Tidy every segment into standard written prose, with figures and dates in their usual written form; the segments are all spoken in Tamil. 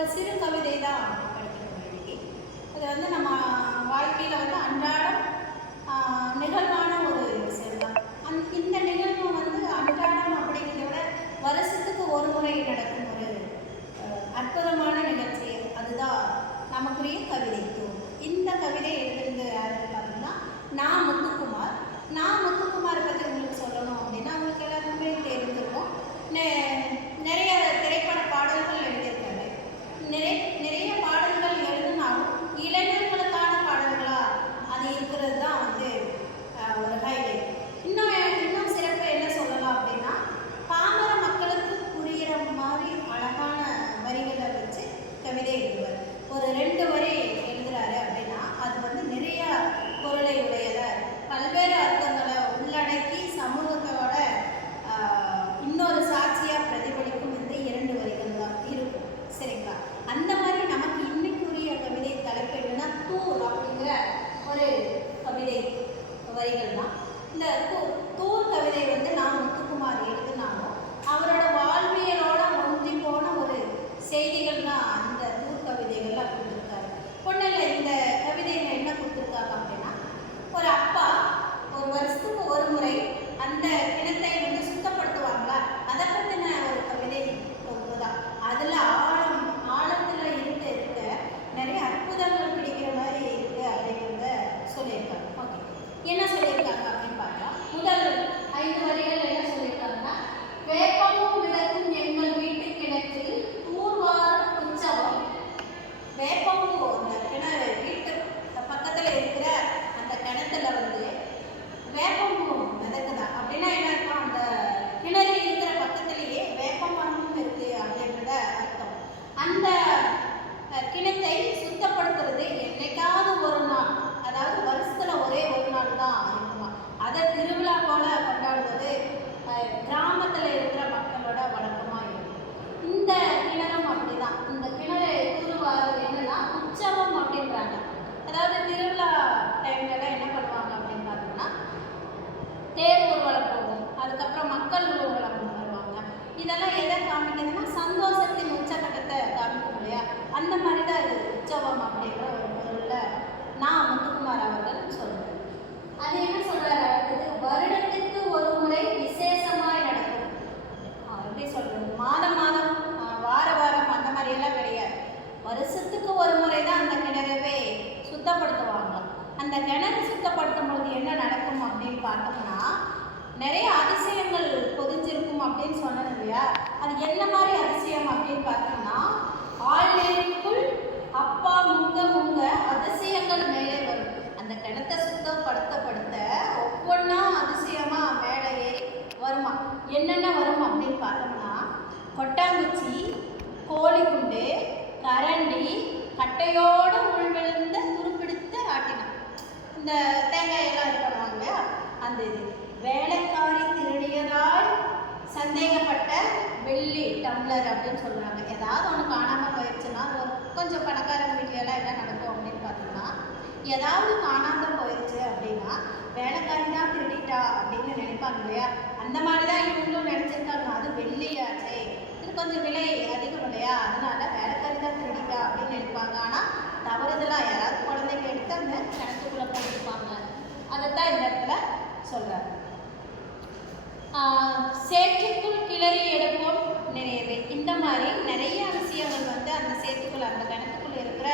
ஒரு சிறு கவிதை தான் படிக்கிறோம் இன்னைக்கு. அது வந்து நம்ம வாழ்க்கையில் வந்து அன்றாடம் நிகழ்வான ஒரு விஷயம் தான். இந்த நிகழ்வு வந்து அன்றாடம் அப்படிங்கிறத விட வருஷத்துக்கு ஒரு முறை நடக்கும் ஒரு அற்புதமான நிகழ்ச்சி. அதுதான் நமக்குரிய கவிதை தூர். இந்த கவிதை எழுதுறது யாருன்னு பார்த்தோம்னா நான் முத்துக்குமார். நான் முத்துக்குமார் பற்றி உங்களுக்கு சொல்லணும் அப்படின்னா உங்களுக்கு எல்லாருக்குமே தெரிஞ்சிருக்கும். நிறைய திரைப்பட பாடல்கள் எழுதியிருக்காரு. நிறைய பாடல்கள் எழுதினாலும் இளைஞர்களுக்கான பாடல்களாக அது இருக்கிறது தான் வந்து ஒரு ஹைலைட். இன்னும் சிறப்பு என்ன சொல்லலாம் அப்படின்னா பாமர மக்களுக்கு புரிகிற மாதிரி அழகான வரிகளை வச்சு கவிதை எழுதுவார். ஒரு 2 வரி எழுதுறாரு அப்படின்னா அது வந்து நிறைய பொருளை உடையத பல்வேறு அர்த்தங்களை உள்ளடக்கி சமூகத்தோட இன்னொரு சாட்சியாக பிரதிபலிக்கும் இந்த 2 வரிகள் தான் இருக்கும். சரிங்களா? அந்த மாதிரி நமக்கு இன்னைக்குரிய கவிதை தலைப்பு என்னன்னா தூர் அப்படிங்கிற ஒரு கவிதை வரிகள் தான். இந்த தூர் கவிதை வந்து நான் முத்துக்குமார் எழுதினாலும் அவரோட வாழ்வியலோட ஒன்றி போன ஒரு செய்திகள் தான் அந்த தூர் கவிதைகள்லாம் கொடுத்துருக்காரு. ஒன்றும் இல்லை, இந்த கவிதைகள் என்ன கொடுத்துருக்காங்க அப்படின்னா ஒரு அப்பா ஒரு வருஷத்துக்கு ஒரு முறை அந்த கிணத்தை வந்து சுத்தப்படுத்துவாங்களா அதை பற்றின ஒரு கவிதை தொகுப்பு தான். அதில் ஆழத்தில் இருக்க நிறைய அற்புதங்கள் பிடிக்கிற மாதிரி இருக்குது அப்படிங்கிறத சொல்லியிருக்காங்க. ஓகே, என்ன சொல்லியிருக்காங்க அப்படின்னு பார்த்தா முதல் 5 வரிகள் என்ன சொல்லியிருக்காங்கன்னா வேப்பமும் விளக்கும் எங்கள் வீட்டு கிணற்றில் தூர்வாரும் உற்சவம். வேப்பமும் அந்த கிணறு வீட்டு பக்கத்தில் இருக்கிற அந்த கிணத்துல வந்து வேப்பமும் மிதக்குதா அப்படின்னா என்ன அர்த்தம்? அந்த கிணறு இருக்கிற பக்கத்திலேயே வேப்ப மரமும் இருக்கு அப்படின்றத அர்த்தம். அந்த கிணத்தை சுத்தப்படுத்துறது என்னைக்காவது ஒரு நாள், அதாவது வருஷத்துல ஒரே ஒரு நாள் தான் இருக்குமா. அதை திருவிழா போல கொண்டாடுவது கிராமத்தில் இருக்கிற மக்களோட வழக்கமாக இருக்கும். இந்த கிணறும் அப்படிதான். இந்த கிணறு தூர்வாரது என்னன்னா உற்சவம் அப்படின்றாங்க. அதாவது திருவிழா டைம்லலாம் என்ன பண்ணுவாங்க அப்படின்னு பார்த்தோம்னா தேர் ஊர்வலம் போகும், அதுக்கப்புறம் மக்கள் ஊர்வலம் வருவாங்க. இதெல்லாம் எதை காமிக்குதுன்னா சந்தோஷத்தின் உச்சகட்டத்தை காமிக்கும் இல்லையா? அந்த மாதிரி தான் இது உற்சவம் அப்படிங்கிற ஒரு பொருளில் நான் முத்துக்குமார் அவர்கள் சொல்கிறேன். அது என்ன சொல்கிறாரு அடுத்தது, வருடத்திற்கு ஒரு முறை விசேஷமாய் நடக்கும். எப்படி சொல்கிறது, மாதம் வாரம் அந்த மாதிரியெல்லாம் கிடையாது. வருஷத்துக்கு ஒரு முறை தான் அந்த கிணறவே சுத்தப்படுத்துவாங்களாம். அந்த கிணறு சுத்தப்படுத்தும் பொழுது என்ன நடக்கும் அப்படின்னு பார்த்தோம்னா நிறைய அதிசயங்கள் பொதிஞ்சிருக்கும் அப்படின்னு சொன்னது இல்லையா? அது என்ன மாதிரி அதிசயம் அப்படின்னு பார்த்தோம்னா ஆழ்நீருக்குள் அப்பா முங்க அதிசயங்கள் மேலே வரும். அந்த கிணத்தை சுத்தப்படுத்த ஒவ்வொன்றா அதிசயமாக மேலே ஏறி வருமா. என்னென்ன வரும் அப்படின்னு பார்த்தோம்னா கொட்டாங்குச்சி, கோழிக்குண்டு, கரண்டி, கட்டையோடு உள்விழுந்த துருப்பிடித்த ராட்டினம், இந்த தேங்காயெல்லாம் இது பண்ணுவாங்க இல்லையா அந்த இது, வேலைக்காரி திருடியதால் சந்தேகப்பட்ட வெள்ளி டம்ளர் அப்படின்னு சொல்கிறாங்க. ஏதாவது ஒன்று காணாமல் போயிடுச்சுன்னா கொஞ்சம் பணக்காரங்க வீட்டிலலாம் என்ன நடக்கும் அப்படின்னு பார்த்தோம்னா ஏதாவது காணாமல் போயிடுச்சு அப்படின்னா வேலைக்காரி தான் திருடிட்டா அப்படின்னு நினைப்பாங்க இல்லையா? அந்த மாதிரி தான் இவங்களும் நினச்சிருக்காங்க. அது வெள்ளியாச்சே, இது கொஞ்சம் விலை அதிகம் இல்லையா, அதனால வேலைக்காரி தான் திருடிட்டா அப்படின்னு நினைப்பாங்க. ஆனால் தவறுதலாக யாராவது குழந்தைங்க எடுத்து அந்த கிணத்துக்குள்ளே போட்டுருப்பாங்க. அதைத்தான் இந்த இடத்துல சொல்கிறாங்க. சேற்றுக்குள் கிளறி எடுப்போம் நிறையவே. இந்த மாதிரி நிறைய விஷயங்கள் வந்து அந்த சேத்துக்குள்ள அந்த கிணத்துக்குள்ள இருக்கிற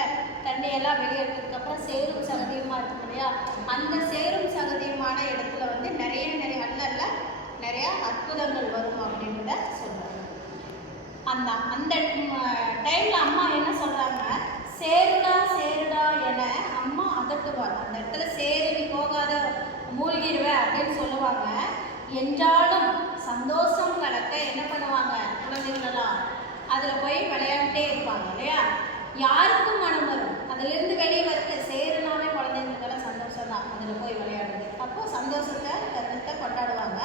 தண்ணியெல்லாம் வெளியேற்றதுக்கப்புறம் சேரும் சகதியுமா இருக்கு இல்லையா? அந்த சேரும் சகதியுமான இடத்துல வந்து நிறைய நிறைய அற்புதங்கள் வரும் அப்படின்றத சொல்றாங்க. அந்த டைம்ல அம்மா என்ன சொல்றாங்க, சேருடா என அம்மா அதட்டுவாங்க. அந்த இடத்துல சேரு நீ போகாத மூழ்கிடுவ அப்படின்னு சொல்லுவாங்க. என்றாலும் சந்தோஷம் கலக்க என்ன பண்ணுவாங்க குழந்தைங்களெல்லாம் அதில் போய் விளையாண்டே இருப்பாங்க இல்லையா? யாருக்கும் மனம் வரும் அதிலிருந்து வெளியே வரக்க. சேருனாவே குழந்தைங்களுக்கெல்லாம் சந்தோஷம் தான், அதில் போய் விளையாடுது. அப்போது சந்தோஷத்தை கருத்தை கொண்டாடுவாங்க.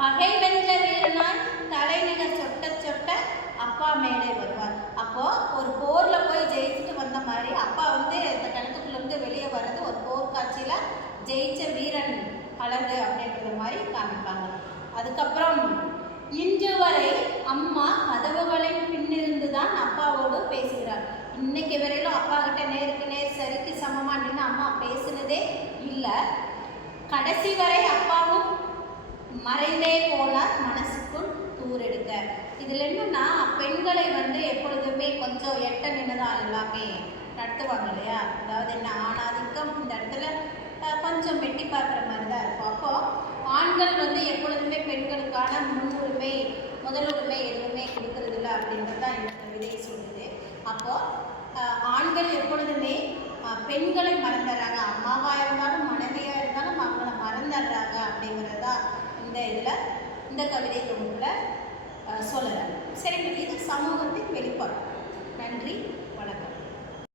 பகை வென்ற வீரனாய் தலைநிகர் சொட்ட அப்பா மேலே வருவார். அப்போது ஒரு போரில் போய் ஜெயிச்சுட்டு வந்த மாதிரி அப்பா வந்து இந்த கிணத்துக்குள்ளேருந்து வெளியே வர்றது ஒரு போர் காட்சியில் ஜெயிச்ச வீரன் அழகு அப்படின்ற மாதிரி காமிப்பாங்க. அதுக்கப்புறம் இன்று வரை அம்மா கதவுகளின் பின்னிருந்து தான் அப்பாவோடு பேசுகிறார். இன்னைக்கு வரையிலும் அப்பா கிட்ட நேருக்கு நேர் சரிக்கு சமமாக நின்று அம்மா பேசுனதே இல்லை. கடைசி வரை அப்பாவும் மறைந்தே போனார் மனசுக்குள் தூரெடுக்க. இதில் என்னன்னா பெண்களை வந்து எப்பொழுதுமே கொஞ்சம் எட்ட நின்றுதான் எல்லாமே நடத்துவாங்க இல்லையா. அதாவது என்ன ஆணாதிக்கம் இந்த இடத்துல கொஞ்சம் வெட்டி பார்க்குற மாதிரி தான் இருக்கும். அப்போ ஆண்கள் வந்து எப்பொழுதுமே பெண்களுக்கான முன்னுரிமை முதலுரிமை எதுவுமே கொடுக்கறதில்ல அப்படின்றது தான் இந்த கவிதை சொல்லுது. அப்போது ஆண்கள் எப்பொழுதுமே பெண்களை மறந்துடுறாங்க. அம்மாவாக இருந்தாலும் மனைவியாக இருந்தாலும் அவங்கள மறந்துடுறாங்க அப்படிங்கிறதா இந்த இதில் இந்த கவிதை தொகுப்பில் சொல்லலாம். சரி, இது சமூகத்தின் வெளிப்பாடு.